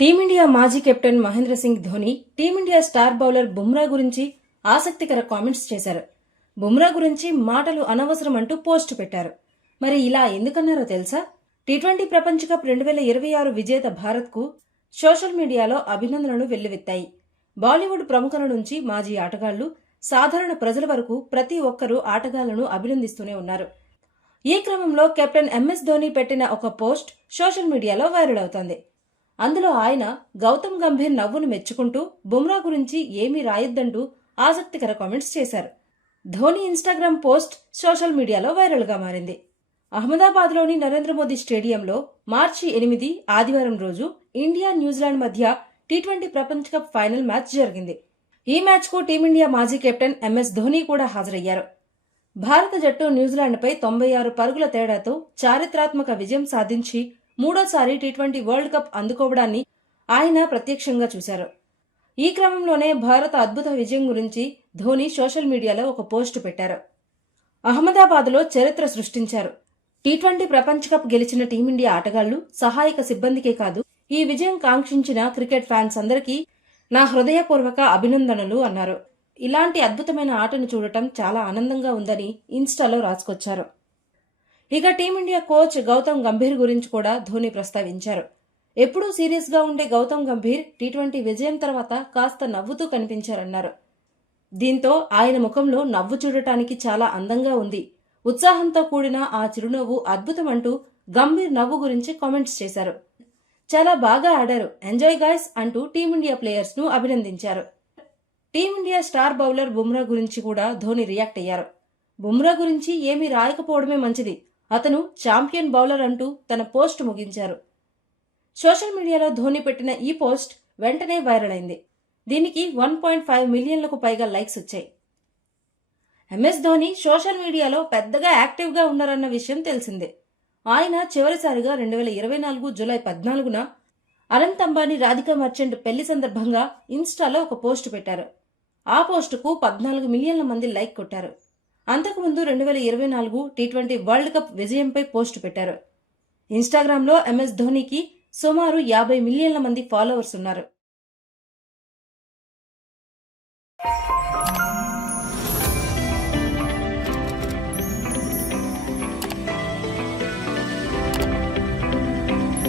Team India మాజీ captain Mahendra Singh Dhoni team India star bowler Bumrah గురించి ఆసక్తికర కామెంట్స్ చేశారు. బుమ్రా గురించి మాటలు అనవసరం అంటూ పోస్ట్ పెట్టారు. మరి ఇలా ఎందుకన్నారో తెలుసా? టీ20 ప్రపంచ కప్ 2026 విజేత భారత్కు సోషల్ మీడియాలో అభినందనలు వెల్లువెత్తాయి. బాలీవుడ్ ప్రముఖుల నుంచి మాజీ ఆటగాళ్లు, సాధారణ ప్రజల వరకు ప్రతి ఒక్కరూ ఆటగాళ్లను అభినందిస్తూనే ఉన్నారు. ఈ క్రమంలో కెప్టెన్ ఎంఎస్ ధోని పెట్టిన ఒక పోస్ట్ సోషల్ మీడియాలో వైరల్ అవుతోంది. అందులో ఆయన గౌతమ్ గంభీర్ నవ్వును మెచ్చుకుంటూ బుమ్రా గురించి ఏమీ రాయొద్దంటూ ఆసక్తికర కామెంట్స్ చేశారు. ధోని ఇన్స్టాగ్రామ్ పోస్ట్ సోషల్ మీడియాలో వైరల్గా మారింది. అహ్మదాబాద్లోని నరేంద్ర మోదీ స్టేడియంలో మార్చి 8 ఆదివారం రోజు ఇండియా న్యూజిలాండ్ మధ్య టీ20 ప్రపంచ కప్ ఫైనల్ మ్యాచ్ జరిగింది. ఈ మ్యాచ్కు టీమిండియా మాజీ కెప్టెన్ ఎంఎస్ ధోని కూడా హాజరయ్యారు. భారత జట్టు న్యూజిలాండ్పై 96 పరుగుల తేడాతో చారిత్రాత్మక విజయం సాధించి మూడోసారి టీ20 వరల్డ్ కప్ అందుకోవడాన్ని ఆయన ప్రత్యక్షంగా చూశారు. ఈ క్రమంలోనే భారత అద్భుత విజయం గురించి ధోని సోషల్ మీడియాలో ఒక పోస్టు పెట్టారు. అహ్మదాబాద్లో చరిత్ర సృష్టించారు. టీ20 ప్రపంచ కప్ గెలిచిన టీమిండియా ఆటగాళ్లు, సహాయక సిబ్బందికే కాదు, ఈ విజయం కాంక్షించిన క్రికెట్ ఫ్యాన్స్ అందరికీ నా హృదయపూర్వక అభినందనలు అన్నారు. ఇలాంటి అద్భుతమైన ఆటను చూడటం చాలా ఆనందంగా ఉందని ఇన్స్టాలో రాసుకొచ్చారు. ఇక టీమిండియా కోచ్ గౌతమ్ గంభీర్ గురించి కూడా ధోని ప్రస్తావించారు. ఎప్పుడూ సీరియస్ గా ఉండే గౌతమ్ గంభీర్ టీ20 విజయం తర్వాత కాస్త నవ్వుతూ కనిపించారన్నారు. దీంతో ఆయన ముఖంలో నవ్వు చూడటానికి చాలా అందంగా ఉంది, ఉత్సాహంతో కూడిన ఆ చిరునవ్వు అద్భుతమంటూ గంభీర్ నవ్వు గురించి కామెంట్స్ చేశారు. చాలా బాగా ఆడారు, ఎంజాయ్ గాయ్స్ అంటూ టీమిండియా ప్లేయర్స్ ను అభినందించారు. టీమిండియా స్టార్ బౌలర్ బుమ్రా గురించి కూడా ధోని రియాక్ట్ అయ్యారు. బుమ్రా గురించి ఏమీ రాయకపోవడమే మంచిది, అతను ఛాంపియన్ బౌలర్ అంటూ తన పోస్ట్ ముగించారు. సోషల్ మీడియాలో ధోని పెట్టిన ఈ పోస్ట్ వెంటనే వైరల్ అయింది. దీనికి 1.5 మిలియన్లకు పైగా లైక్స్ వచ్చాయి. ఎంఎస్ ధోని సోషల్ మీడియాలో పెద్దగా యాక్టివ్గా ఉన్నారన్న విషయం తెలిసిందే. ఆయన చివరిసారిగా 2024 జూలై 14న అనంత్ అంబానీ, రాధికా మర్చెంట్ పెళ్లి సందర్భంగా ఇన్స్టాలో ఒక పోస్టు పెట్టారు. ఆ పోస్టుకు 14 మిలియన్ల మంది లైక్ కొట్టారు. అంతకుముందు 2024 టీ20 వరల్డ్ కప్ విజయంపై పోస్టు పెట్టారు. ఇన్స్టాగ్రామ్లో ఎంఎస్ ధోనికి సుమారు 50 మిలియన్ల మంది ఫాలోవర్స్ ఉన్నారు.